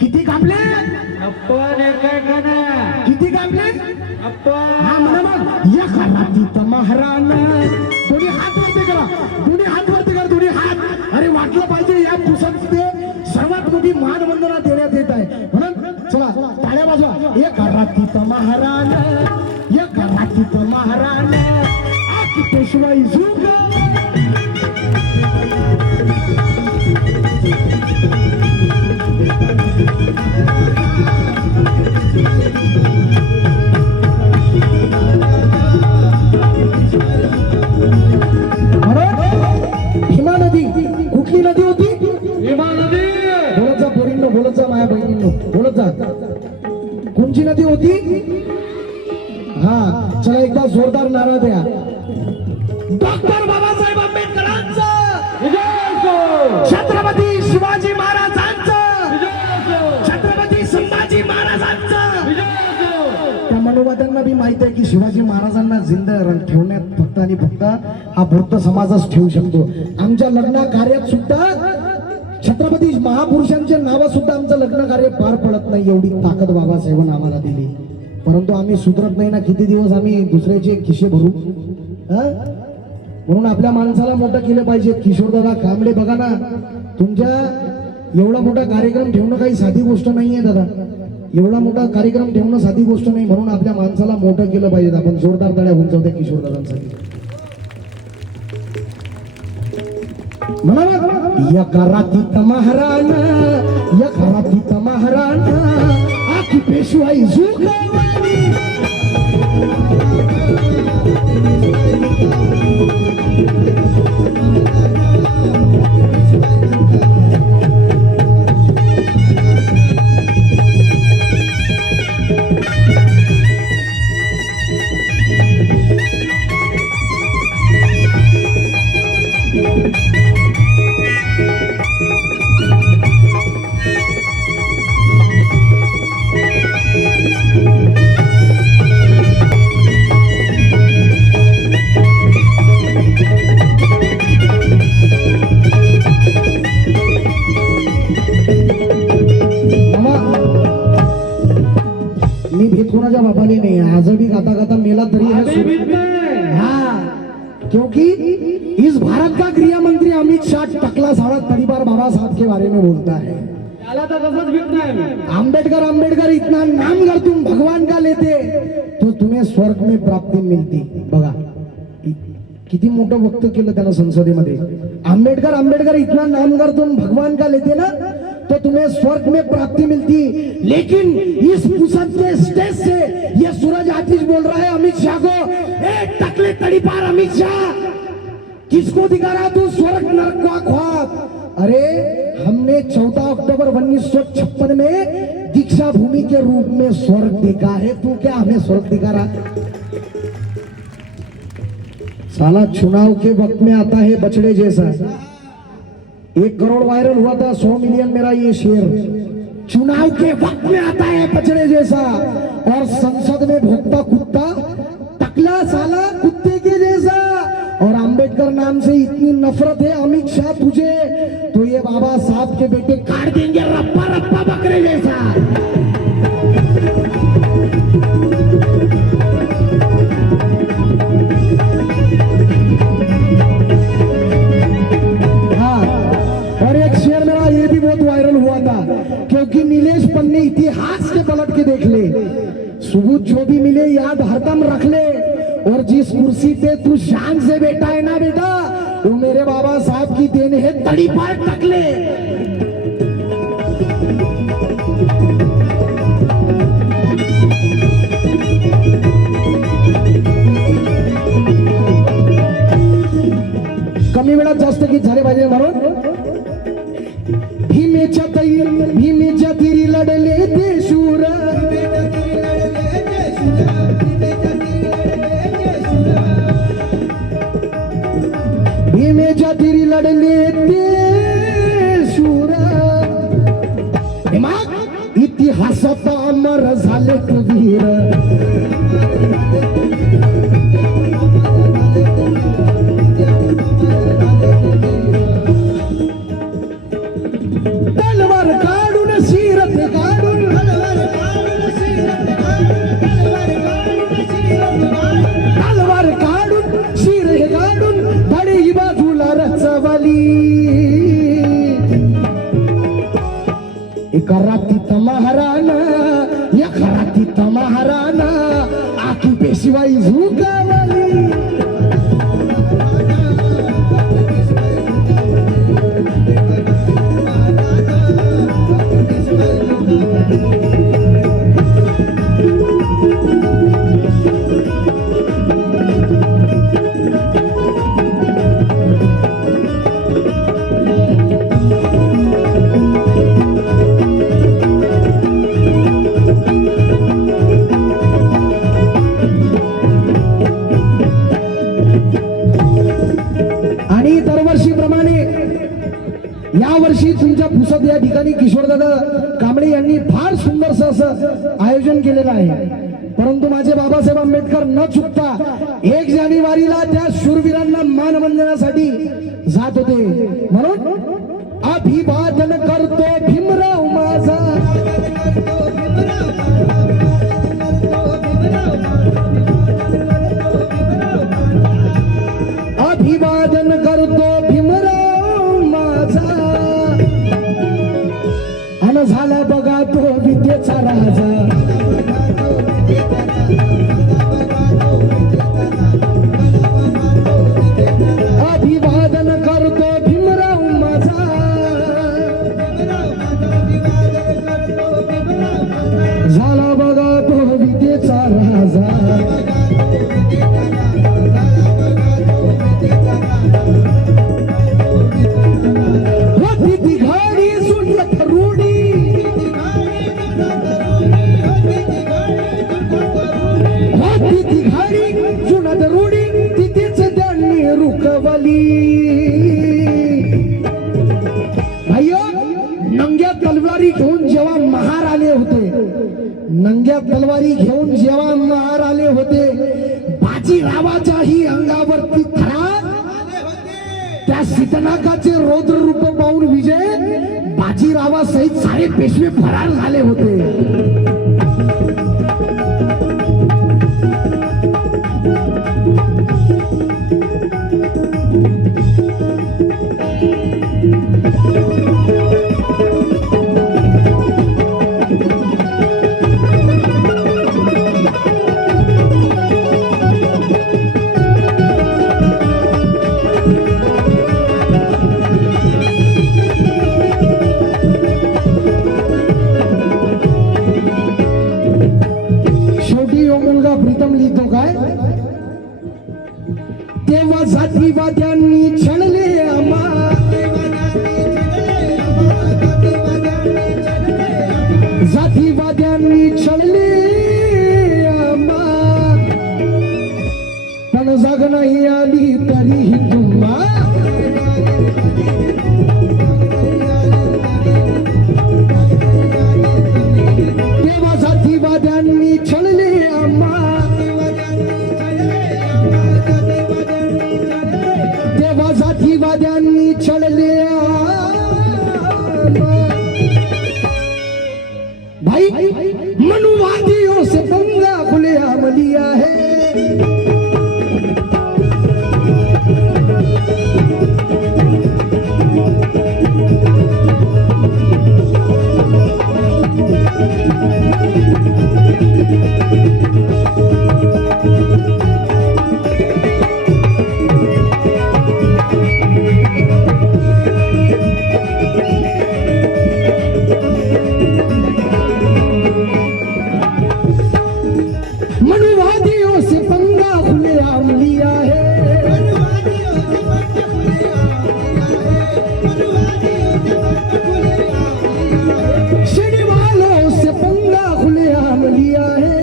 किती कापले आपण एका किती कापले आपण हा म्हणा मग या रात्रीत महाराण दोन्ही हात वरती करा दोन्ही हात वरती करा दोन्ही हात अरे वाटलं पाहिजे या पुस्तकामध्ये सर्वात मोठी मानवंदना देण्यात येत आहे म्हणून चला टाळ्या वाजवा एक रात्रीत महाराण एक रात्रीत महाराण आकी पेशवाई झुक भीमा नदी कुठली नदी होती बोलत जा पोरींनो बोलत जा माझ्या बहिणींनो बोलत जा कोणची नदी होती हा चला एकदा जोरदार नारा द्या डॉक्टर बाबासाहेब आंबेडकरांचं छत्रपती शिवाजी महाराजांचं छत्रपती संभाजी महाराजांचं त्या मनोवाद्यांना बी माहित आहे की शिवाजी महाराजांना जिंद ठेवण्यात फक्त आणि फक्त हा बौद्ध समाजच ठेवू शकतो आमच्या लग्न कार्यात सुद्धा छत्रपती महापुरुषांचे नाव सुद्धा आमचं लग्न कार्य पार पडत नाही एवढी ताकद बाबासाहेबांनी आम्हाला दिली परंतु आम्ही सुधरत नाही ना किती दिवस आम्ही दुसऱ्याचे खिशे भरू म्हणून आपल्या माणसाला मोठं केलं पाहिजे किशोरदादा कांबळे बघा ना तुमच्या एवढा मोठा कार्यक्रम ठेवणं काही साधी गोष्ट नाहीये दादा एवढा मोठा कार्यक्रम ठेवणं साधी गोष्ट नाही म्हणून आपल्या माणसाला मोठं केलं पाहिजे आपण जोरदार तळ्या उंचवत्या किशोरदादांसाठी म्हणा या करातीत महाराण या करातीत महाराण आखी पेशवाई झुकवानी मी भीत कोणाच्या बापाने नहीं आजभी गाता गाता मेला तरी हाँ क्योंकि इस भारत का गृह मंत्री अमित शाह टकला साड़ा तड़ी बार बाबा साहब के बारे में बोलता है आम्बेडकर आम्बेडकर इतना नाम कर तुम भगवान का लेते तो तुम्हें स्वर्ग में प्राप्ति मिलती बघा किती मोठं वक्त केलं त्यानं संसदेमध्ये आम्बेडकर आम्बेडकर इतना नाम कर तुम भगवान का लेते ना तो तुम्हें स्वर्ग में प्राप्ति मिलती लेकिन इस पुसद के स्टेज से ये सूरज आतिश बोल रहा है अमित शाह को ए टकले तड़ी पार अमित शाह किसको दिखा रहा तू स्वर्ग नरक का ख्वाब अरे हमने 14 अक्टूबर 1956 में दीक्षा भूमि के रूप में स्वर्ग देखा है तू क्या हमें स्वर्ग दिखा रहा साला चुनाव के वक्त में आता है बछड़े जैसा 1 करोड़ वायरल हुआ था 100 मिलियन मेरा ये शेयर चुनाव के वक्त में आता है बछड़े जैसा और संसद में भोगता कुत्ता टकला साला कुत्ते के जैसा और अंबेडकर नाम से इतनी नफरत है अमित शाह तुझे तो ये बाबा साहब के बेटे काट देंगे रप्पा रप्पा बकरे जैसा वायरल हुआ था क्योंकि नीलेश पन्ने इतिहास के पलट के देख ले सबूत जो भी मिले याद हरदम रख ले और जिस कुर्सी पे तू शान से बैठा है ना बेटा वो मेरे बाबा साहब की देन है तड़ी पार तक ले कमी वेळात जास्त गीत झाले पाहिजे म्हणून भीमेच्या तिरी लढले ते शूर भीमेच्या तिरी लढले ते शूर इतिहासात अमर झाले कबीर तलवार काढून शिरत एका रातीत महाराणा एका रातीत महाराणा आखी पेशवाई झुकावली आणि दरवर्षीप्रमाणे या वर्षी तुमच्या पुसद या ठिकाणी किशोरदादा कांबळे यांनी फार सुंदरस असं आयोजन केलेलं आहे. परंतु माझे बाबासाहेब आंबेडकर न चुकता 1 जानेवारीला त्या शूरवीरांना मानवंदनासाठी जात होते. म्हणून अभिवादन करतो भीमराव माझा अभिवादन करतो भीमराव माझा अन झाला बघा तो विद्येचा राजा अभिवादन करतो भीमराव माझा झाला बघा तो विद्येचा राजा नंग्या तलवारी घेऊन जेव्हा महार आले होते नंग्या तलवारी घेऊन जेव्हा महार आले होते बाजीरावाच्याही अंगावरती थरा त्या सीतनाकाचे रौद्र रूप पाहून विजय बाजीरावासहित सारे पेशवे फरार झाले होते. प्रीतम लिहितो काय तेव्हा जातीवाद्यांनी छळले आम्हा जातीवाद्यांनी छळले आम्हा पण जाग नाही आली तरीही तुम्हा तेव्हा जातीवाद्यांनी छळले आम्हा तेव्हा जातीवाद्यांनी छळले भाई मनुवादियों से पंगा खुलेआम लिया है मनुवादियों से पंगा खुलेआम लिया है शिड़ी वालों से पंगा खुलेआम लिया है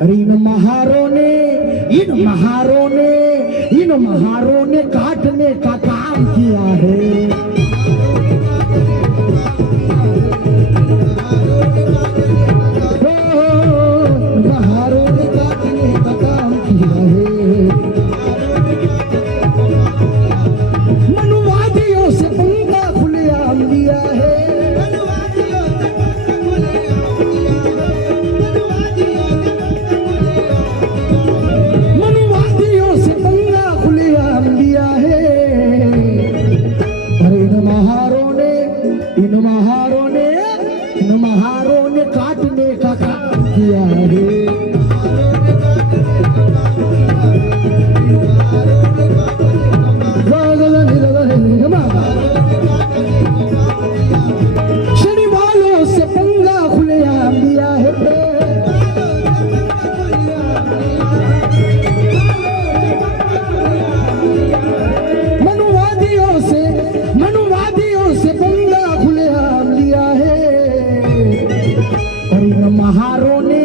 अरे इन महारों ने काटने का काम किया है मनुवादियों से पंगा खुलेआम लिया है इन महारों ने काटने का काम किया है। शनि वालों से पंगा खुलेआम लिया है। मनुवादियों से पंगा खुलेआम लिया है। और इन महारों ने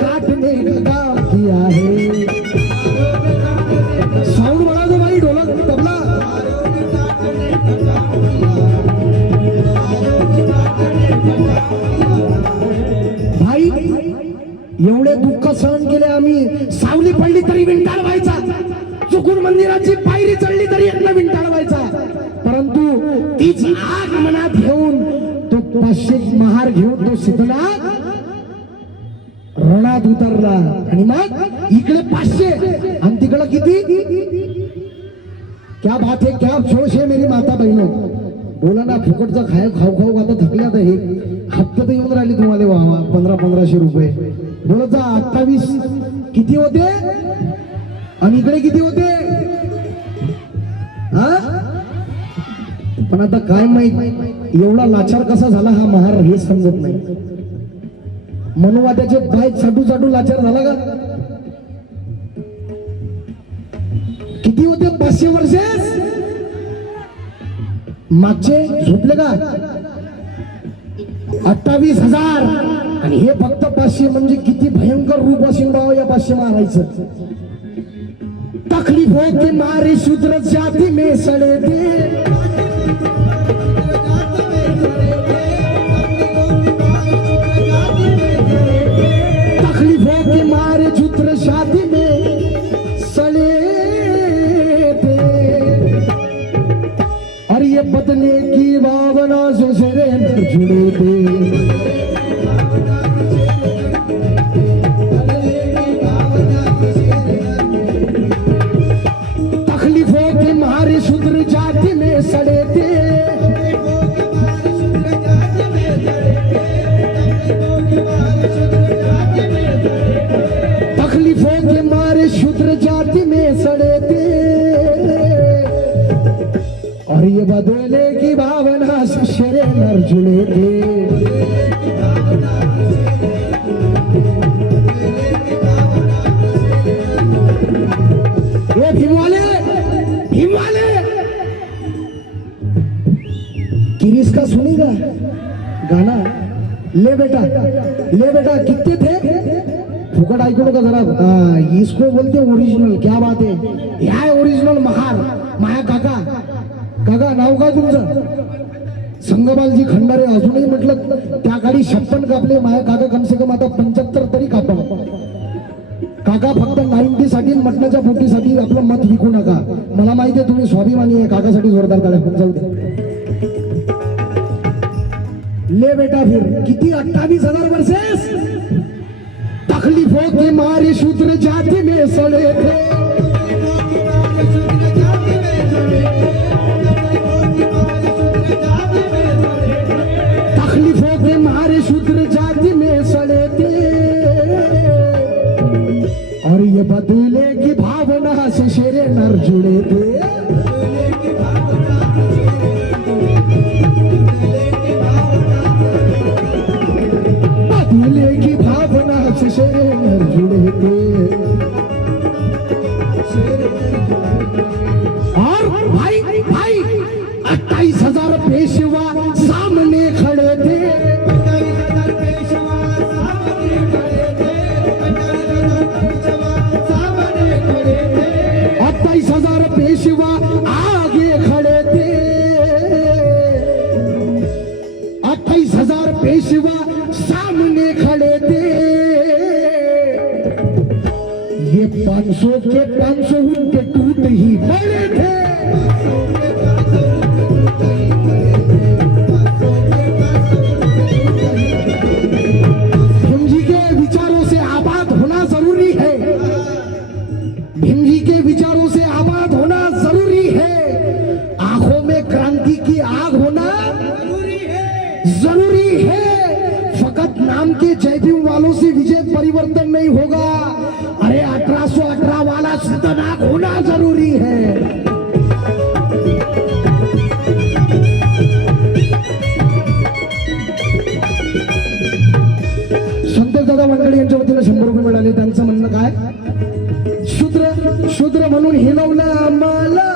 काटने का काम किया है। साउंड बढ़ा दो भाई, ढोलक तबला। भाई एवढे दुःख सहन केले आम्ही। सावली पडली तरी विंटाळ व्हायचा, चुकून मंदिराची पायरी चढली तरी एकदा विंटाळ व्हायचा। परंतु तीच आग मनात घेऊन तो 500 महार घेऊन तो शीतला रणात उतरला। आणि मग इकडे 500 आणि तिकडे किती? क्या बात है, क्या जोश है मेरी माता बहिणो। बोला ना, फुकटचं खाऊ आता थकल्यात हे हप्ते तर येऊन राहिले तुम्हाला 1500 रुपये। बोलत जा 28 किती होते आणि इकडे किती होते? हा, पण आता काय माहित एवढा लाचार कसा झाला हा महार हे समजत नाही। मनुवाद्याचे पाय चाटू लाचार झाला का? किती होते 500 वर्षेस मागचे झोपले का? 28,000 आणि हे फक्त 500 म्हणजे किती भयंकर रूप असेल बाबा या 500 मारायचं। तकलीफों के मारे शूद्र जाति में सड़े थे। तकलीफों के मारे शूद्र जाति में सड़े थे। और ये बदले की भावना से शरीर में जुड़े थे। तकलीफों के मारे शूद्र जाति में सड़े थे। तकलीफों के मारे शूद्र जाति में सड़े थे। और ये बदले की भावना से शरीर नर जुड़े थे। ये भीमवाले किरीस का सुनेगा गाना। ले बेटा कितने थे? फुकट ऐकू नका जरा। इसको बोलते ओरिजिनल। क्या बात है, या ओरिजिनल महार माया काका नाव काय तुमचं? संगबालजी खंडारे। अजूनही म्हटलं त्या काळी 56 कापले माया काका, कमसे कम आता 75 तरी कापा। काका फक्त 90 साठी मटणाच्या पोटीसाठी आपलं मत विकू नका। मला माहिती आहे तुम्ही स्वाभिमानी आहे। काकासाठी जोरदार टाळ्या पण जाऊ दे। ले बेटा फिर किती? 28,000 वर्षेस। तकलीफों के मारे शूद्र जाति में सड़े थे। तकलीफों के मारे शूद्र जाति में सड़े थे। और ये बदले की भावना से शेरे नर जुड़े थे। बदले की भावना से शेरे नर जुड़े थे। और भाई 28,000 पेशवा सामने खड़े थे। 28,000 पेशवा आगे खड़े थे। 28,000 पेशवा सामने खड़े थे। ये 500 के 500 उनके टूट ही पड़े थे। भीम जी के विचारों से आबाद होना जरूरी है। भीम जी के विचारों से आबाद होना जरूरी है। आंखों जरूरी है, फकत नाम के जय भीम वालों से विजय परिवर्तन नहीं होगा। अरे 1818 वाला सिद्धनाथ होना जरूरी है। दादा मंडळी यांच्या वतीने 100 रुपये मिळाले. त्यांचं म्हणणं काय, शूद्र शूद्र म्हणून हिनवलं आम्हाला,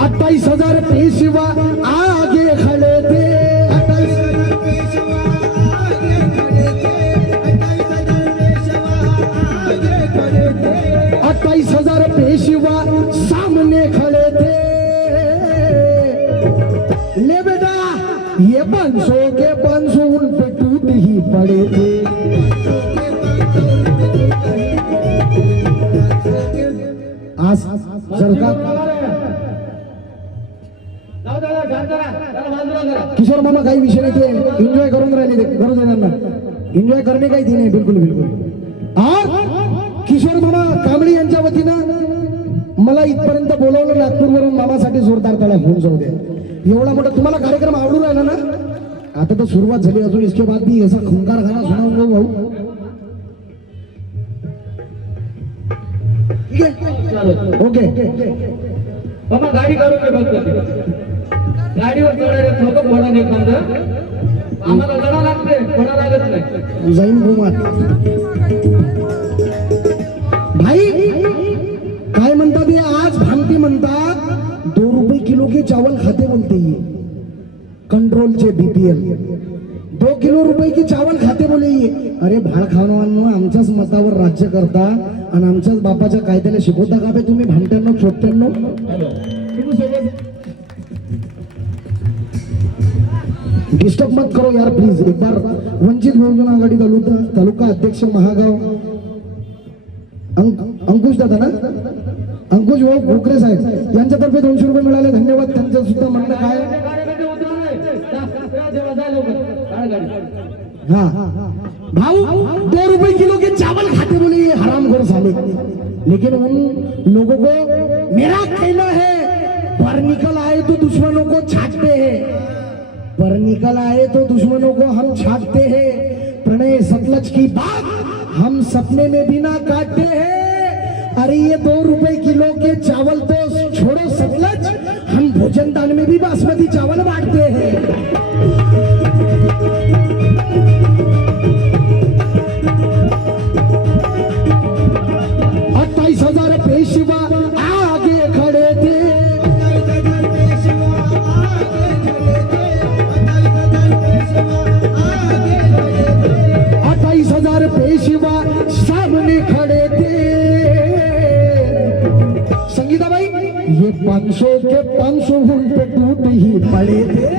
28,000 पेशवा आगे खडे थे, 28,000 पेशवा सामने खड़े थे। ले बेटा ये 500 के 500 उन पे टूट ही पड़े थे। आज सरकार किशोर मामा काही विषय नाही, ते एन्जॉय करून राहिले, करू दे त्यांना एन्जॉय करणे काही ती नाही, बिलकुल बिलकुल। किशोर मामा कांबळी यांच्या वतीनं मला इथपर्यंत बोलवलं नागपूरवरून, मामासाठी जोरदार टाळ्या होऊन जाऊ दे। एवढा मोठा तुम्हाला कार्यक्रम आवडून राहिला ना, आता तर सुरुवात झाली, अजून इसके बाद भी ऐसा खुंकार गाना सुनाऊंगा भाऊ, ठीक है? ओके बाबा गाडी काढून घे बघतो, गाडीवर चढायला थोडं फोडा नाही कांदा, आम्हाला लढा लागते, फोडा लागत नाही, जाईन घुमात भाई। काय म्हणतात ये आज भांगते म्हणतात, 2 रुपये किलो के चावल खाते बोलते ये, कंट्रोल चे बीपीएल 2 किलो रुपये की चावल खाते बोले ये। अरे भाड खावणाऱ्यांनो आमच्याच मतावर राज्य करता आणि आमच्याच बापाच्या कायद्याला शिकवता का बे तुम्ही भांगट्यांनो चोट्यांनो? डिस्टर्ब मत करो यार प्लीज। एक बार वंचित बहुजन आघाडी तालुका अध्यक्ष महागाव अंकुश दादा ना, अंकुश भाऊ भोकरे साहेब यांच्यातर्फे 200 रुपये मिळाले, धन्यवाद। त्यांचं सुद्धा म्हणणं काय, हाँ भाऊ 2 रुपए किलो के चावल खाते बोले ये हरामखोर साले, लेकिन उन लोगों को मेरा कहना है, पर निकल आए तो दुश्मनों को छाटते हैं, पर निकल आए तो दुश्मनों को हम छाटते हैं। प्रणय सतलज की बात हम सपने में भी ना काटते हैं। अरे ये 2 रुपए किलो के चावल तो छोड़ो सतलज, हम भोजन दान में भी बासमती चावल बांटते हैं। 28,000 पेशवा आगे खड़े थे, 28,000 पेशवा सामने खड़े थे। संगीता भाई ये 500 के 500 उन पे टूट ही पड़े थे।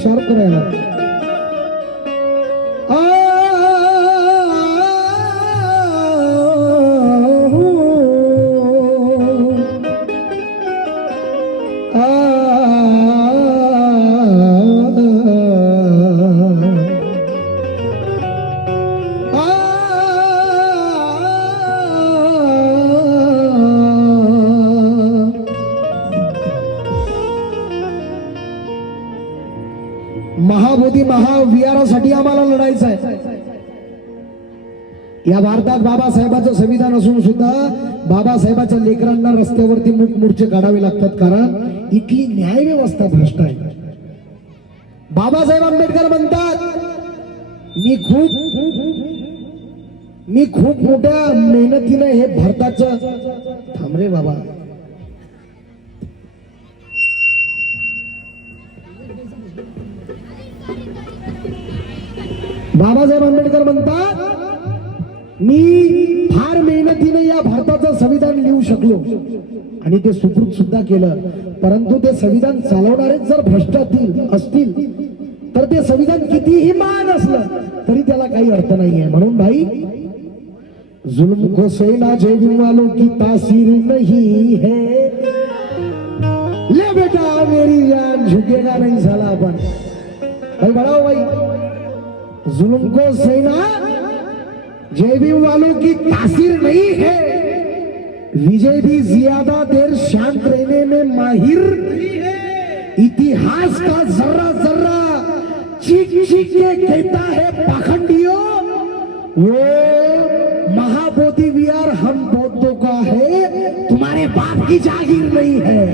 शार्प करायला महाबोधी महाविहारासाठी आम्हाला लढायचं आहे. या भारतात बाबासाहेबांचं संविधान असून सुद्धा बाबासाहेबांच्या लेकरांना रस्त्यावरती मूक मोर्चे काढावे लागतात, कारण इथली न्याय व्यवस्था भ्रष्ट आहे. बाबासाहेब आंबेडकर म्हणतात, मी खूप मोठ्या मेहनतीने हे भारताचं थांब रे बाबा. बाबासाहेब आंबेडकर म्हणतात, मी फार मेहनतीने या भारताचं संविधान लिहू शकलो आणि ते सुकृत सुद्धा केलं, परंतु ते संविधान चालवणारे जर भ्रष्ट असतील तर ते संविधान कितीही महान असलं तरी त्याला काही अर्थ नाहीये. म्हणून भाई, जुल्म को सहना जय वालों की तासीर नहीं है. ले बेटा मेरी जान झुकेगा नहीं साला अपन. भाई बढ़ाओ भाई. जुल्म को सहना जय भीम वालों की तासीर नहीं है. विजय भी ज्यादा देर शांत रहने में माहिर नहीं है. इतिहास का जर्रा जर्रा चीख चीख के कहता है पाखंडियों, वो महाबोधि विहार हम बौद्धों का है, तुम्हारे बाप की जागीर नहीं है.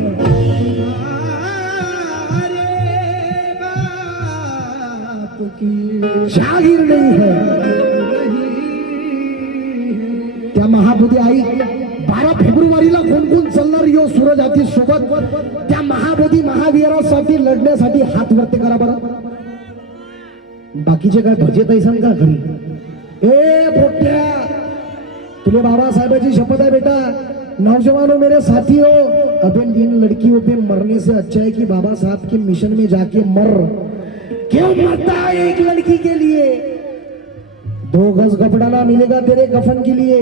जागीर नहीं है. त्या महाबोधी आई 12 फेब्रुवारीला कोण कोण चालणार यो सूरज आतिश सोबत त्या महाबोधी महाविहारासाठी लढण्यासाठी हात वरती करा बरं. बाकीचे काय भजे तैसान का घरी. ए पोट्या, तुले बाबासाहेबाची शपथ है बेटा. नौजवानों मेरे साथियों, अबे इन लड़कियों पे मरने से अच्छा है कि बाबा साहब के मिशन में जाके मर. क्यों मरता है एक लड़की के लिए? 2 गज कपड़ा ना मिलेगा तेरे कफन के लिए.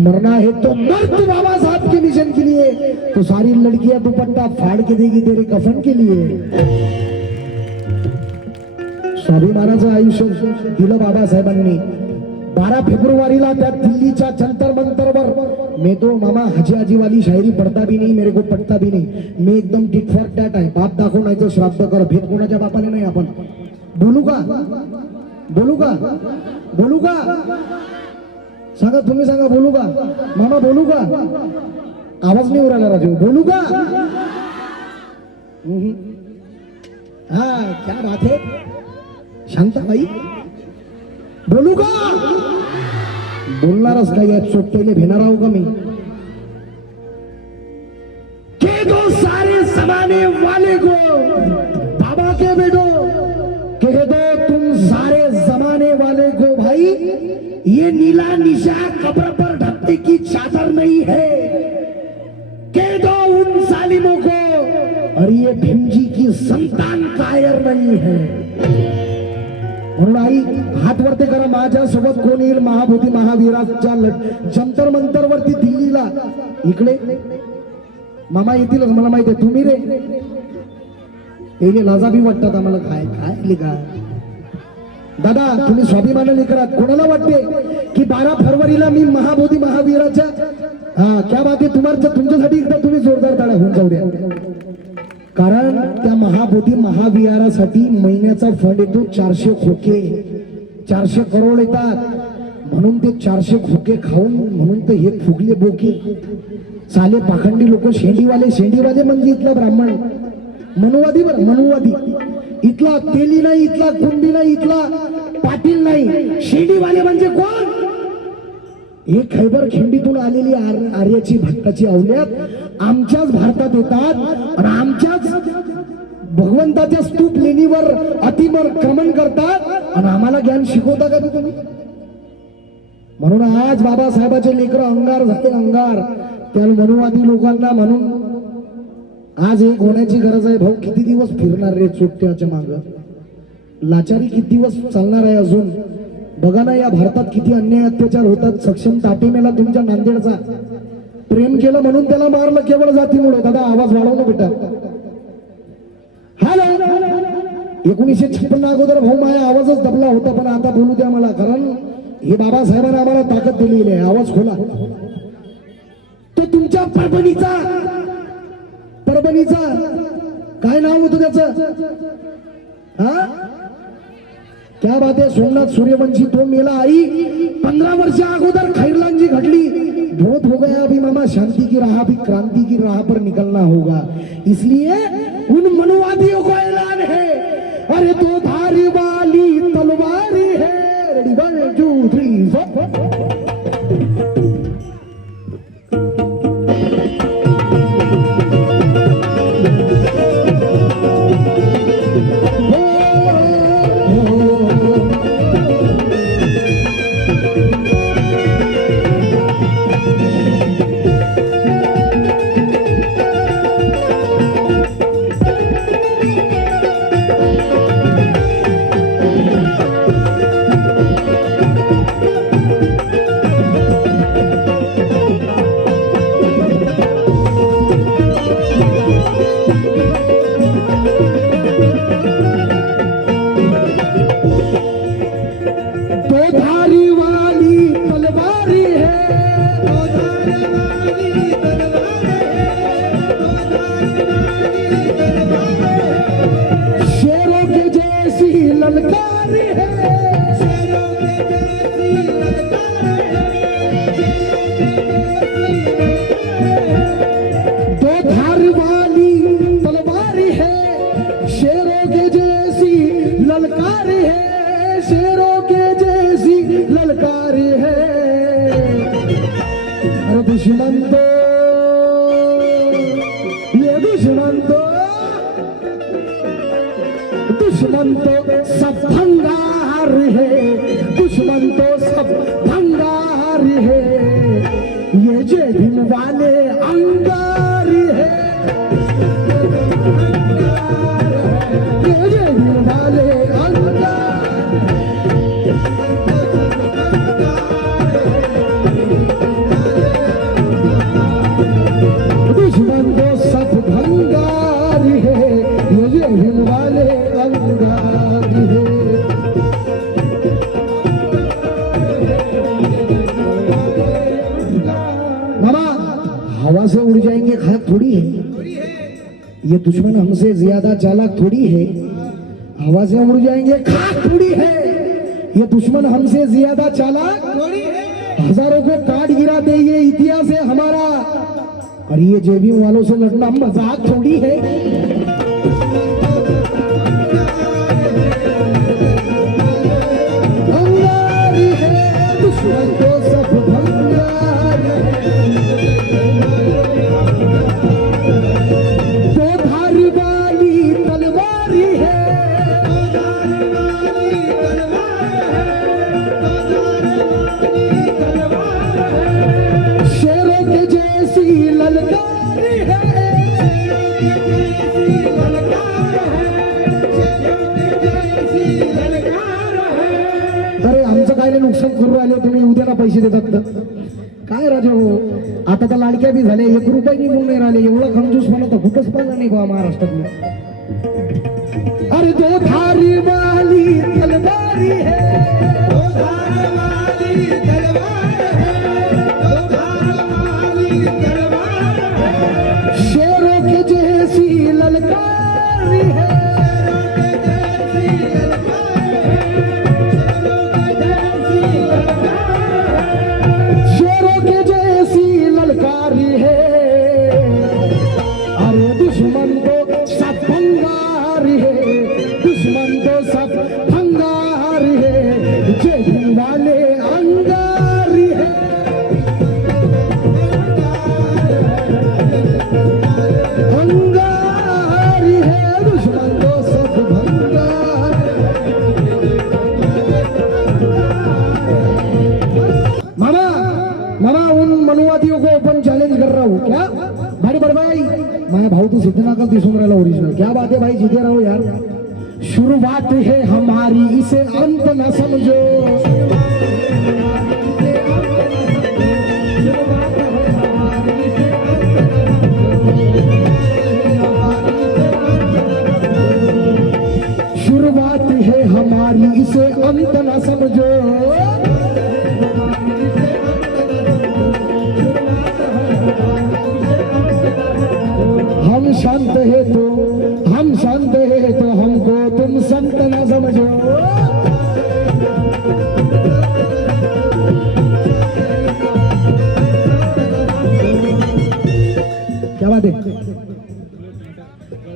मरना है तो मर तू बाबा साहब के मिशन के लिए, तो सारी लड़कियां दुपट्टा फाड़ के देगी तेरे कफन के लिए. स्वाभिमानाचं आयुष्य दिलं बाबासाहेबांनी. 12 फेब्रुवारीला त्या दिल्लीच्या जंतर मंतरवर मैं तो मामा हजी आजी वाली शायरी पढ़ता भी नहीं, मेरे को पटता भी नहीं. मैं एकदम टिट फॉर टॅट आहे. बाप दाखव नाही तर श्राद्ध कर. भेद कोणाच्या बापाने नाही. आपण बोलू का बोलू का बोलू का सांगा, तुम्ही सांगा. बोलू का मामा, बोलू का? आवाज नाही उराला राजू. बोलू का? हा, क्या बात है शांताबाई. बोलू का? बोलणारच काय या चोट्टेले भेणार आहो का मी. के दो सारे जमाने वाले को बाबा के बेटो, कह दो तुम सारे जमाने वाले को भाई, ये नीला निशा कब्र पर ढकने की चादर नहीं है. कह दो उन जालिमों को, और ये भीमजी की संतान कायर नहीं है. म्हणून आई हात वरती करा. माझ्यासोबत कोण येईल महाबोधी महावीराच्या जंतर मंतर वरती दिल्लीला. इकडे मामा येतीलच मला माहिती आहे. तुम्ही रे ते लाजा बी वाटतात आम्हाला. काय काय लिखा दादा, तुम्ही स्वाभिमानाने करा. कोणाला वाटते की 12 फरवरीला मी महाबोधी महावीराच्या, हा क्या बात आहे. तुमच्यासाठी एकदा तुम्ही जोरदार टाळ्या होऊन जाऊ द्या. कारण त्या महाबोधी महाविहारासाठी महिन्याचा फंड येतो 400 खोके. 400 करोड येतात. म्हणून ते 400 खोके खाऊन म्हणून तर हे फुगले बोकी साले पाखंडी लोक. शेंडीवाले म्हणजे इथला ब्राह्मण मनुवादी. बरं मनुवादी. इथला तेली नाही, इथला कुंडी नाही, इथला पाटील नाही. शेंडीवाले म्हणजे कोण? हे खैबर खिंडीतून आलेली आर्याची भट्टाची अवल्यात आमच्याच भारतात येतात आणि आमच्याच भगवंताच्या स्तूप लेणीवर अतिक्रमण करतात आणि आम्हाला ज्ञान शिकवता का तुम्ही? म्हणून आज बाबासाहेबाचे लेकर अंगार झाले. अंगार त्या मनुवादी लोकांना. म्हणून आज एक होण्याची गरज आहे. भाऊ किती दिवस फिरणार रे चोट्याच्या माग? लाचारी किती दिवस चालणार आहे अजून? बघा ना या भारतात किती अन्याय अत्याचार होतात. सक्षम ताटेमेला तुमच्या नांदेडचा प्रेम केलं म्हणून त्याला मारलं केवळ जातीमुळे. दादा आवाज वाढव ना बेटा. हॅलो, 1956 अगोदर भाऊ माझा आवाजच दबला होता, पण आता बोलू द्या मला. कारण हे बाबासाहेबांना आम्हाला ताकद दिलेली आहे. आवाज खोला. तो तुमच्या परभणीचा काय नाव होतं त्याचं? हा? क्या बात आहे. सोमनाथ सूर्यवंशी तो मेला आई 15 वर्ष अगोदर खैरलांजी घडली. बहुत हो गया अभी मामा, शांति की राह, अभी क्रांति की राह पर निकलना होगा. इसलिए उन मनुवादियों को ऐलान है, अरे तो धारी वाली तलवारी है. रेडी 1 2 3 4. दुश्मन तो सब भंगार है, दुश्मन तो सब भंगार है, ये जय भीम वाले अंगार है, ये जय भीम वाले अंगार. दुश्मन तो सब भंगार है, ये जय भीम वाले अंगार है. मामा हवा से उड़ जाएंगे खाक थोड़ी है, ये दुश्मन हमसे ज्यादा चालाक थोड़ी है. हवा से उड़ जाएंगे खाक थोड़ी है, ये दुश्मन हमसे ज्यादा चालाक थोड़ी है. हजारों को काट गिरा दे, ये इतिहास है हमारा. और ये जेबीएम वालों से लड़ना मजाक थोड़ी है. अंगारी है दुश्मन को सब भंगार है, दो धार वाली तलवारी है, शेरों के जैसी ललकारी है, अरे आमचं काय रे नुकसान करू राहिले तुम्ही, उद्याला पैसे देतात तर काय राजा हो. आता तर लाडक्या बी झाले, 1 रुपया निघून नाही राहिले. एवढा कंजूसपणा तर कुठंच पाहिला नाही बा महाराष्ट्रात. अरे दो धारी वाली तलवारी है, दो धार वाली तलवार है, दो धार वाली तलवार है, शेरों के जैसी ललकारी है, शेरों के जैसी ललकारी है. अरे दुश्मन तो सब भंगार है, दुश्मन तो सब भंगार है, जय भीम वाले अंगार है. अंगार है दुश्मन तो सब भंगार. मामा मामा उन मनुवादियों को ओपन चैलेंज कर रहा हूँ. क्या भाई बड़ भाई, मैं भाऊ तू सिद्धनाकल दिसून राहिला ओरिजिनल. क्या बात है भाई, जीते रहो यार. शुरुआत है हमारी, इसे अंत न समझो. शुरुआत है हमारी, इसे अंत न समझो. हम शांत है तो हमको तुम संत ना समझो। क्या बात है?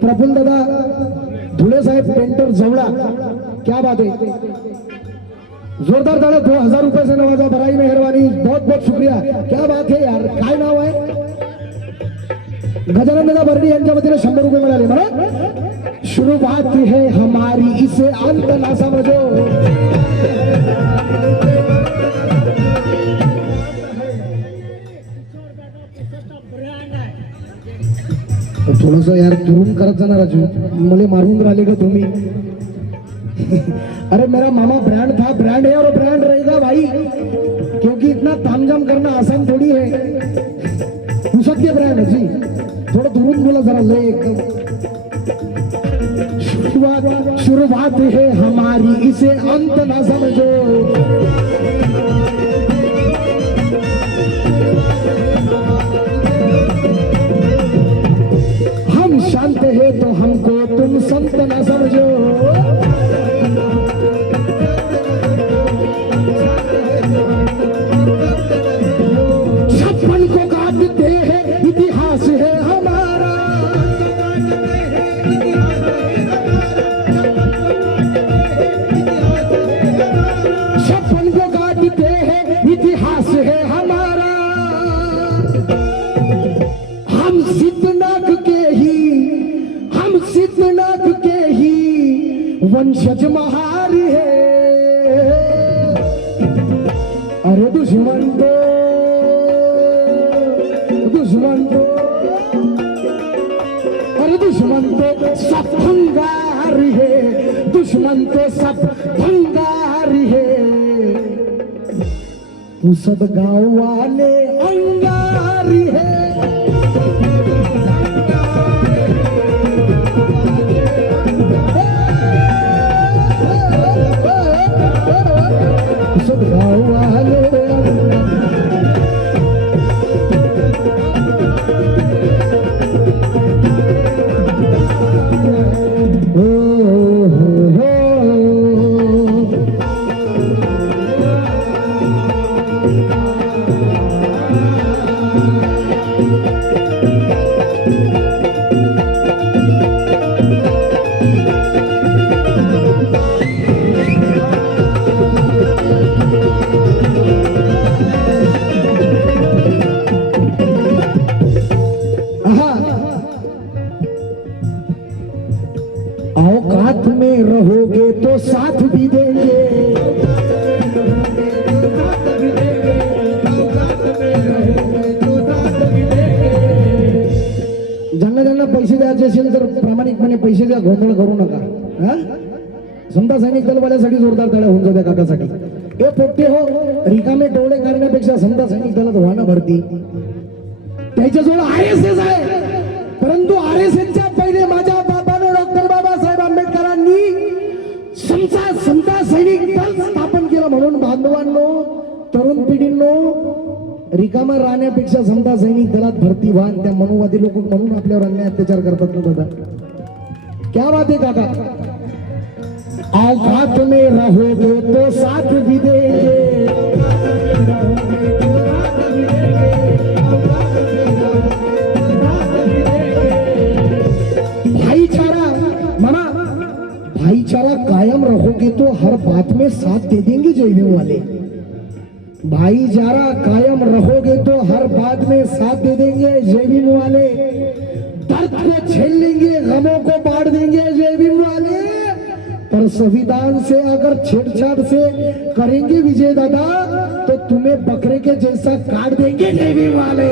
प्रफुल्ल दादा धुले साहेब पेंटर जवळा, क्या बात है? जोरदार ताड़ा 2000 रुपए से नवाजा, बराई मेहरबानी, बहुत बहुत शुक्रिया। क्या बात है यार, काय नाव आहे? गजानन दादा बर्डी यांच्या वतीने 100 रुपये मिळाले मला। शुरुआत है हमारी, इसे अंत ना समझो। थोडस यार तुरुन करत जाणार राजू, मला मारून राहिले का तुम्ही? अरे मेरा मामा ब्रांड था, ब्रांड है और ब्रांड रहेगा भाई, क्योंकि इतना तामझाम करना आसान थोड़ी है। सत्य ब्रांड है जी, थोड़ा दुरून बोला जरा ले एकदम। शुरुआत है हमारी, इसे अंत ना समझो। हम शांत है तो हमको तुम संत ना समझो। छप्पन को काटते हैं इतिहास है हमारा। छप्पन को काटते हैं इतिहास है हमारा। हम सिद्धनाथ के ही वंशज महार है। अरे दुश्मन तो सब भंगार है, दुश्मन तो सब भंगार है। तू सब गाँव वाले अंगार है। सब गाँव वाले औकात में रहोगे तो साथ भी देंगे। ज्यांना पैसे द्यायचे असेल तर प्रामाणिकपणे पैसे द्या, गोंधळ करू नका। समता सैनिक दलवाल्यासाठी जोरदार टाळ्या होऊन जाऊ द्या काकासाठी। हे पोट्टे हो, रिकामे टोळे करण्यापेक्षा समता सैनिक दलात व्हाना भरती। त्याच्याजवळ RSS आहे, परंतु RSSच्या पहिले माझ्या बाबाने डॉक्टर बाबासाहेब आंबेडकरांनी समता सैनिक दल स्थापन केलं। म्हणून बांधवांनो, तरुण पिढींनो, रिकामा राहण्यापेक्षा समता सैनिक दलात भरती व्हा। त्या मनुवादी लोक म्हणून आपल्यावर अन्याय अत्याचार करतात ना दादा। क्या बात है काका? औकात में रहोगे तो साथ भी देंगे। भाईचारा कायम रहोगे तो हर बात में साथ दे देंगे जय भीम वाले। भाईचारा कायम रहोगे तो हर बात में साथ दे देंगे जय भीम वाले। दर्द को झेल लेंगे, गमों को बांट देंगे जय भीम वाले। पर संविधान से अगर छेड़छाड़ से करेंगे विजय दादा, तो तुम्हें बकरे के जैसा काट देंगे जय भीम वाले।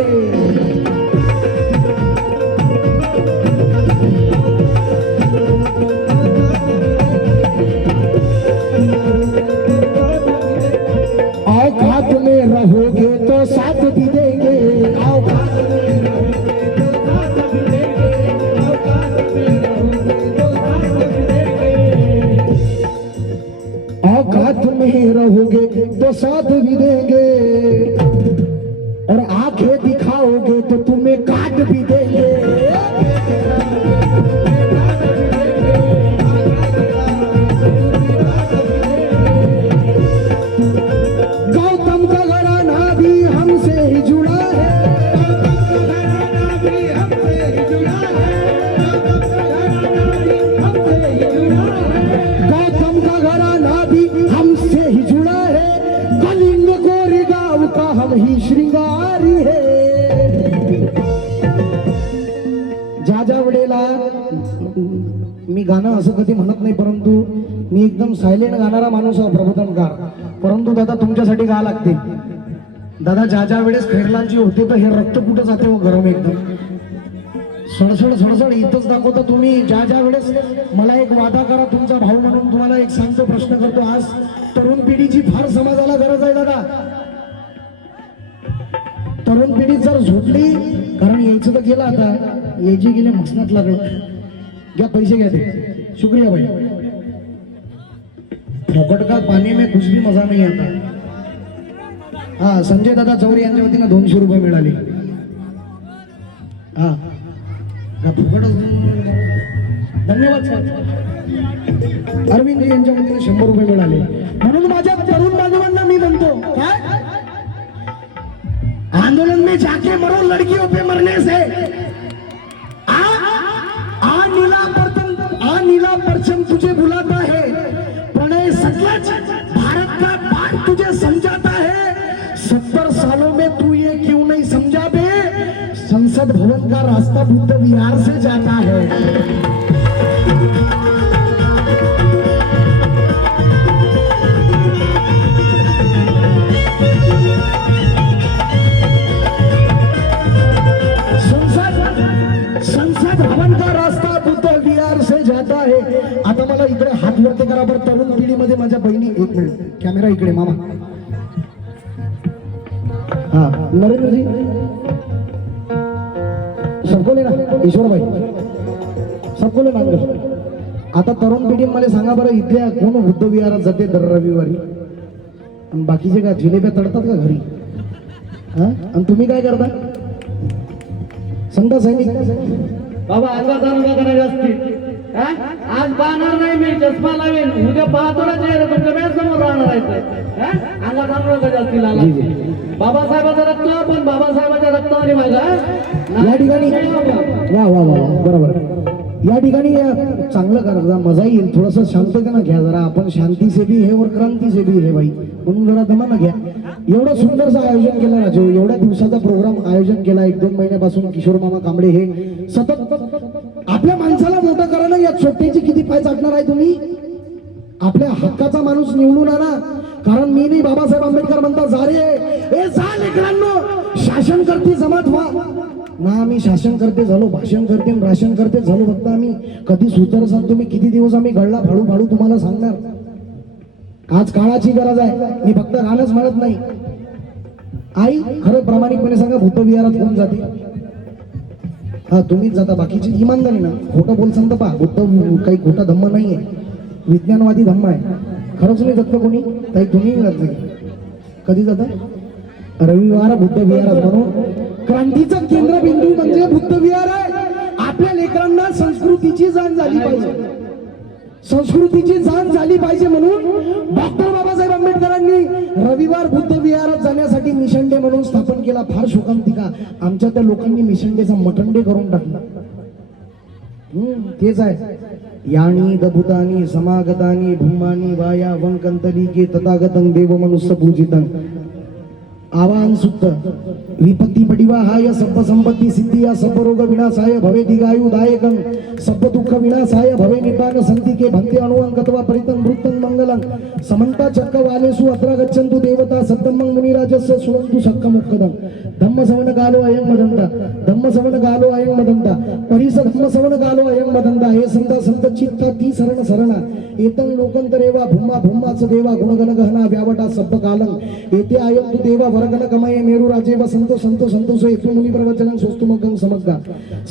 औकात में रहोगे तो साथ भी देंगे। औकात में रहोगे तो साथ भी देंगे। और आंखें दिखाओगे तो तुम्हें काट भी देंगे। ही श्रृंगारी है. ज्या वेळेला मी गाणं असं कधी म्हणत नाही, परंतु मी एकदम सायलेंट गाणारा माणूस आहे, प्रबोधनकार. परंतु दादा तुमच्यासाठी गा लागते. दादा ज्या वेळेस खैरलांची होते तर हे रक्त कुठं जाते हो गरम एकदम सडसड सडसड इथंच दाखवतो. तुम्ही ज्या वेळेस मला एक वादा करा तुमचा भाऊ म्हणून, तुम्हाला एक सांगतो, प्रश्न करतो. आज तरुण पिढीची फार समाजाला गरज आहे दादा. तरुण पिढी जर झोपली, कारण यायचं तर गेलं, आता यायची गेले मसनात लागलं. घ्या पैसे घ्या ते. शुक्रिया भाई. फोकट का पाणी में कुछ भी मजा नाही आता. हा संजय दादा चौरे यांच्या वतीनं 200 रुपये मिळाले. हा फुकटच धन्यवाद सर. अरविंद यांच्या वतीने 100 रुपये मिळाले. म्हणून माझ्या तरुण बांधवांना मी म्हणतो, काय आंदोलन में जाके मरो लड़कियों पे मरने से. आ नीला परचम तुझे बुलाता है, प्रणय सतलज भारत का पाठ तुझे समझाता है. 70 सालों में तू ये क्यों नहीं समझा बे, संसद भवन का रास्ता बुद्ध विहार से जाता है. संसद भवन का रास्ता बुद्ध विहार से जाता है. आता मला इकडे हात वरती करा बरं. तरुण पिढीमध्ये माझ्या बहिणी, एक मिनिट कॅमेरा इकडे मामा. हा नरेंद्रजी सबकोले ना, ईश्वरभाई सबकोले ना. आता तरुण पिढी मला सांगा बरं, इथल्या कोण बुद्ध विहारात जाते दर रविवारी, आणि बाकीचे का जिलेब्या तडतात का घरी? हा आणि तुम्ही काय करता? संत सैनिक बाबा अंगात उभा करायचे असतील. आज पाहणार नाही मी, चष्मा लावेन. उद्या पाहतो ना चेहरा तुमच्या वेळेसमोर राहणार आहे. अंगात अनुराग असतील आला. बाबासाहेबाचं रक्त, पण बाबासाहेबाच्या रक्ताने माझा या ठिकाणी वा वा वा बरोबर. या ठिकाणी चांगलं करा जरा, मजा येईल. थोडस शांततेनं घ्या जरा. आपण शांती से भी है और क्रांती से भी है भाई, म्हणून जरा दमानं घ्या. एवढं सुंदरचं आयोजन केलं राजू, एवढ्या दिवसाचा प्रोग्राम आयोजन केला. 1-2 महिन्यापासून किशोर मामा कांबळे हे सतत आपल्या माणसाला मोठं करणं. या छोट्याची किती पाय चाटणार आहे तुम्ही? आपल्या हक्काचा माणूस निवडून आणा. कारण मी नाही, बाबासाहेब आंबेडकर म्हणतात, जा रे ए जा लेकरांनो, शासन करते जमात व्हा ना. आम्ही शासन करते झालो, भाषण करते राशन करते झालो. फक्त आम्ही कधी सुतर सांगतो मी, किती दिवस आम्ही गळला फाडू फाडू तुम्हाला सांगणार. आज काळाची गरज आहे. मी फक्त गाणंच म्हणत नाही. आई खरं प्रामाणिकपणे सांगा, बुद्ध विहारात कोण जाते? हा तुम्हीच जाता. बाकीची इमानदारी ना, खोटं बोलसान तर पहा, बुद्ध काही खोटा धम्म नाहीये, विज्ञानवादी धम्म आहे. खरंच नाही जात कोणी काही? तुम्ही जात नाही. कधी जाता? रविवार बुद्ध विहारात. म्हणून क्रांतीचा केंद्रबिंदू म्हणजे बुद्ध विहार आहे. आपल्या लेकरांना संस्कृतीची जाण झाली पाहिजे, संस्कृतीची जाण झाली पाहिजे. म्हणून डॉक्टर बाबासाहेब आंबेडकरांनी रविवार बुद्ध विहारात जाण्यासाठी मिशन डे म्हणून स्थापन केला. फार शोकांतिका आमच्या त्या लोकांनी मिशन डेचा मटन डे करून टाकला. तेच आहे. यानी दभुतानी समागतानी भूमानी वाया वंकंतली के तथागतं देव मनुष्य पूजितं. आवाहन सुक्त विपत्ती पटिवाहाय सब्ब संपत्ती सिद्धिया सब्ब रोग विनाशाय भवे दीर्घायुदायकं सब्ब दुःख विनाशाय भवे निपान संतिके भक्ति अणुअंकत्वा परितं वृत्तं मंगलं. समन्ता चक्रवालेषु अत्र गच्छन्तु देवता सत्तमं मुनिराजस्य शृण्वन्तु सक्कमुक्कदं. धम्म सवण कालो अयं वदन्ता, धम्म सवण कालो अयं वदन्ता, परिस धम्म सवण कालो अयं वदन्ता. हे संत संत चित्ता ती शरण शरणा एतं लोकंतरेवा भूमा भूमाच देवा गुणगण गहना व्यावटा सब्ब कालं. येते आयन्तु देवा वरगण कमये मेरु राजे व संतो संतो संतोष येतु मुनि प्रवचनं सोस्तुमगं समग्गा.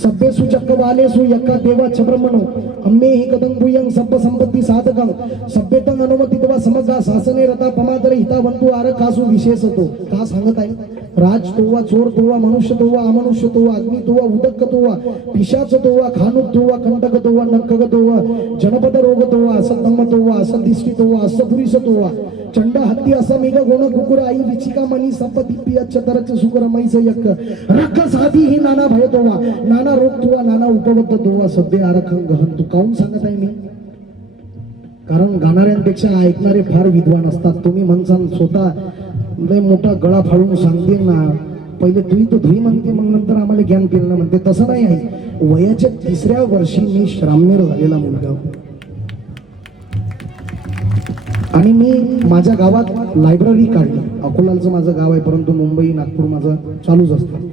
सभ्येषु चक्रवालेषु यक्का देवा छब्रह्मणो अम्मे हि कदं भूयं सब्ब संपत्ती साधकं. सभ्यतं अनुमतित्वा समग्गा शासने रता पमादरे हितावंतु आरकासु विशेषतो. का सांगत आहे? राज तोवा, चोर तोवा, मनुष्य तोवा, अमनुष्य तोवा, अग्नि तोवा, उदक तोवा, पिशाच तोवा, खानुक तोवा, कंटक तोवा, नक्कग तोवा, जनपद रोग तोवा, असद्धम्म तोवा, असदिष्टी तोवा, असपुरीस तोवा, चंड हत्ती असमेघ गोण कुकुर आई विचिका मनी सप दिप्पी अच्छतरच सुकर मैस यक्क रख साधी ही नाना भय तोवा, नाना रोग तोवा, नाना उपवद्ध तोवा, सभ्य आरखं गहन. तू काऊन सांगत आहे मी? कारण गाणाऱ्यांपेक्षा ऐकणारे फार विद्वान असतात. तुम्ही म्हणसान स्वतः लय मोठा गळा फाडून सांगते ना, पहिले तुही तो धुई म्हणते, मग नंतर आम्हाला ज्ञान केलं म्हणते. तसं नाही आहे. वयाच्या 3ऱ्या वर्षी मी श्राम्य झालेला मुलगा आणि मी माझ्या गावात लायब्ररी काढली. अकोलाचं माझं गाव आहे, परंतु मुंबई नागपूर माझं चालूच असतं.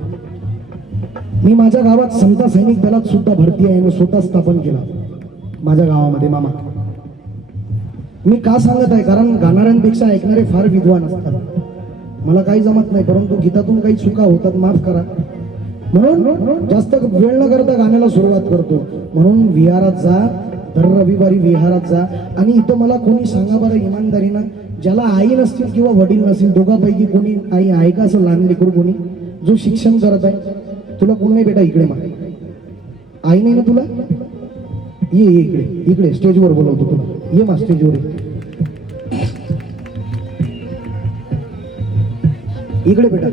मी माझ्या गावात समता सैनिक दलात सुद्धा भरती आहे आणि स्वतः स्थापन केला माझ्या गावामध्ये. मामा मी का सांगत आहे, कारण गाणाऱ्यांपेक्षा ऐकणारे फार विद्वान असतात. मला काही जमत नाही, परंतु गीतातून काही चुका होतात, माफ करा. म्हणून जास्त वेळ न करता गाण्याला सुरुवात करतो. म्हणून विहारात जा, दर रविवारी विहारात जा. आणि इथं मला कोणी सांगा बरं इमानदारीनं, ज्याला आई नसतील किंवा वडील नसतील, दोघांपैकी कोणी आई आहे का असं लहान लेकरू कोणी जो शिक्षण करत आहे? तुला कोण नाही बेटा इकडे, मा आई नाही ना तुला? ये इकडे, इकडे स्टेजवर बोलवतो तुला. ये मा स्टेजवर इकडे बेटा.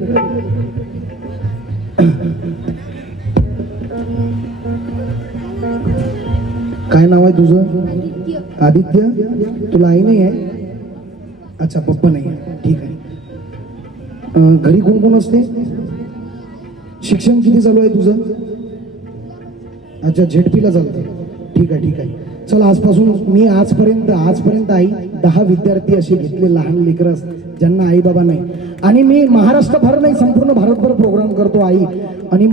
काय नाव आहे तुझं? आदित्य. तुला आई नाही आहे? अच्छा, पप्पा नाही आहे, ठीक आहे. घरी कोण कोण असते? शिक्षण किती चालू आहे तुझं? अच्छा, झेडपीला चालतं, ठीक आहे ठीक आहे. चल, आजपासून मी आजपर्यंत आई 10 विद्यार्थी असे घेतले, लहान लेकरं ज्यांना आई बाबा नाही. आणि मी महाराष्ट्रभर नाही, संपूर्ण भारतभर प्रोग्राम करतो आई. आणि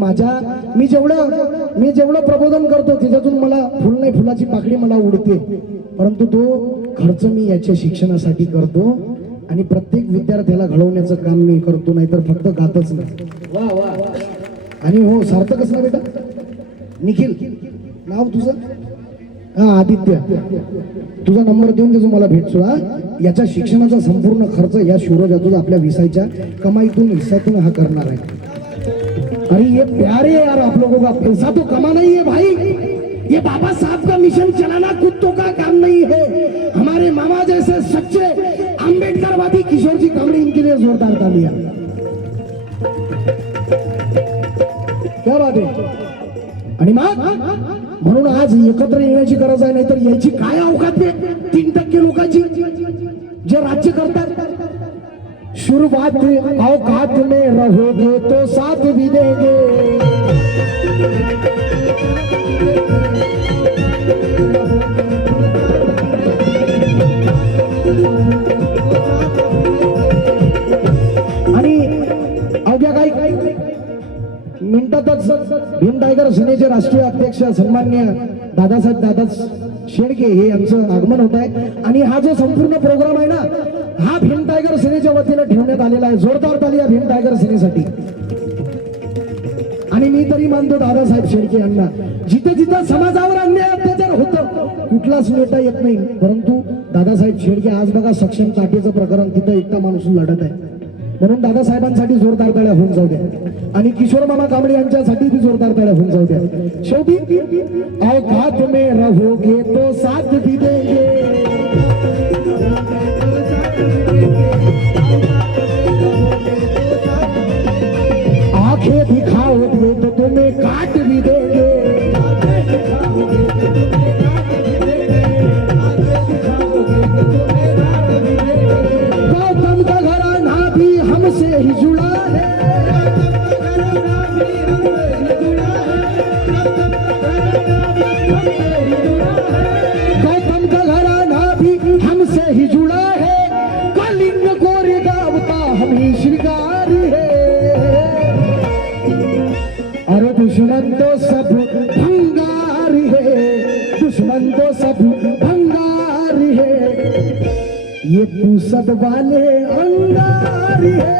मी जेवढं प्रबोधन करतो त्याच्यातून मला फुल नाही, फुलाची पाकळी मला उडते. परंतु तो खर्च मी याच्या शिक्षणासाठी करतो आणि प्रत्येक विद्यार्थ्याला घडवण्याचं काम मी करतो, नाही तर फक्त गातच नाही. वा वा. आणि हो, सार्थकच ना बेटा. निखिल नाव तुझं? हा, आदित्य. तुझा नंबर देऊन देतो, मला भेटसो. हा, याच्या शिक्षणाचा संपूर्ण खर्च या शिवराजातून आपल्या विसायच्या कमाईतून हिस्सातून हा करणार आहे. अरे ये प्यार है यार आप लोगों का, पैसा तो कमाना ही है भाई. ये बाबा साहब का मिशन चलाना कुत्तों का काम नहीं है. हमारे मामा जैसे सच्चे आंबेडकरवादी किशोर जी कामड़े, इनके लिए जोरदार तालियां. क्या बात आहे. आणि मग म्हणून आज एकत्र येण्याची गरज आहे, नाहीतर याची काय अवकात आहे 3% लोकांची जे राज्य करतात. शुरुआत औकात में रहोगे तो साथ भी देंगे. आणि अवघ्या काही मिनिटातच भीम टायगर सेनेचे राष्ट्रीय अध्यक्ष सन्माननीय दादा शेळके हे यांचं आगमन होत आहे. आणि हा जो संपूर्ण प्रोग्राम आहे ना, हा भीम टायगर सेनेच्या वतीने ठेवण्यात आलेला आहे. जोरदार ताली या भीम टायगर सेनेसाठी. आणि मी तरी मानतो दादासाहेब शेळके यांना. जिथे जिथे समाजावर अन्याय अत्याचार होतं, कुठलाच नेता येत नाही, परंतु दादासाहेब शेळके आज बघा, सक्षम काठीचं प्रकरण तिथं एकटा माणूस लढत आहे. म्हणून दादासाहेबांसाठी जोरदार टाळ्या होऊन जाऊ द्या. आणि किशोर मामा कांबळे यांच्यासाठी ती जोरदार टाळ्या होऊन जाऊ द्या. शेवटी औकात में रहोगे तो साथ भी देंगे. आंखें दिखाओगे तो तुम्हें काट भी देंगे. गौतम का घराना भी हमसे ही जुड़ा है. गौतम का घराना भी हमसे ही जुड़ा है. कलिंग गोरेगांव का हम ही श्रृंगार है. अरे दुश्मन तो सब भंगार है, दुश्मन तो सब भंगार है. ये पूसद वाले अंगार है.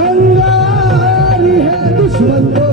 अंगार है दुश्मन तो.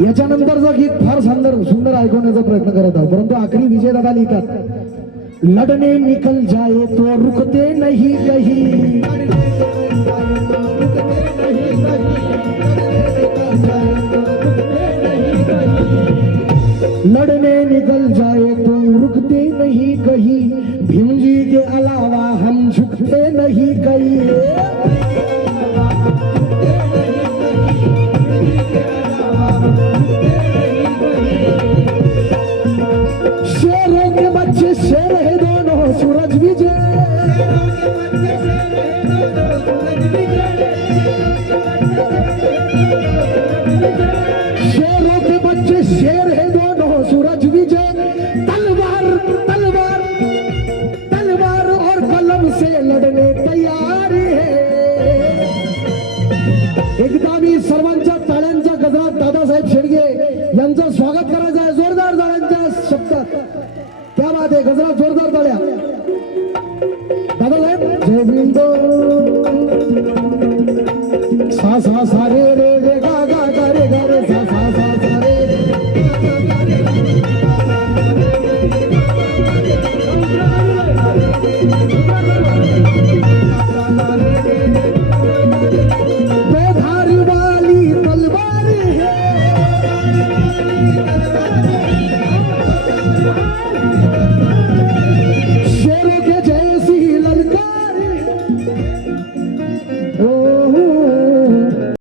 याच्यानंतरचं गीत फार सुंदर ऐकवण्याचा प्रयत्न करत आहोत, परंतु आखरी विजयदादा लिहितात लड़ने निकल जाए तो रुकते नहीं कहीं लड़ने निकल जाए तो रुकते नहीं कहीं भीम जी के अलावा हम झुकते नहीं कहीं शेरों के बच्चे शेर है दोनों सूरज विजय शेरों के बच्चे शेर है दोनों सूरज विजय तलवार तलवार तलवार और कलम से लड़ने तैयार है एकदा मी सर्वांच्या टाळ्यांच्या गजरात दादासाहेब शेडगे यांचं स्वागत करायचं आहे जोरदार टाळ्यांच्या शब्दात क्या बात आहे गजरात जोरदार टाळ्या दादासाहेब जय भीम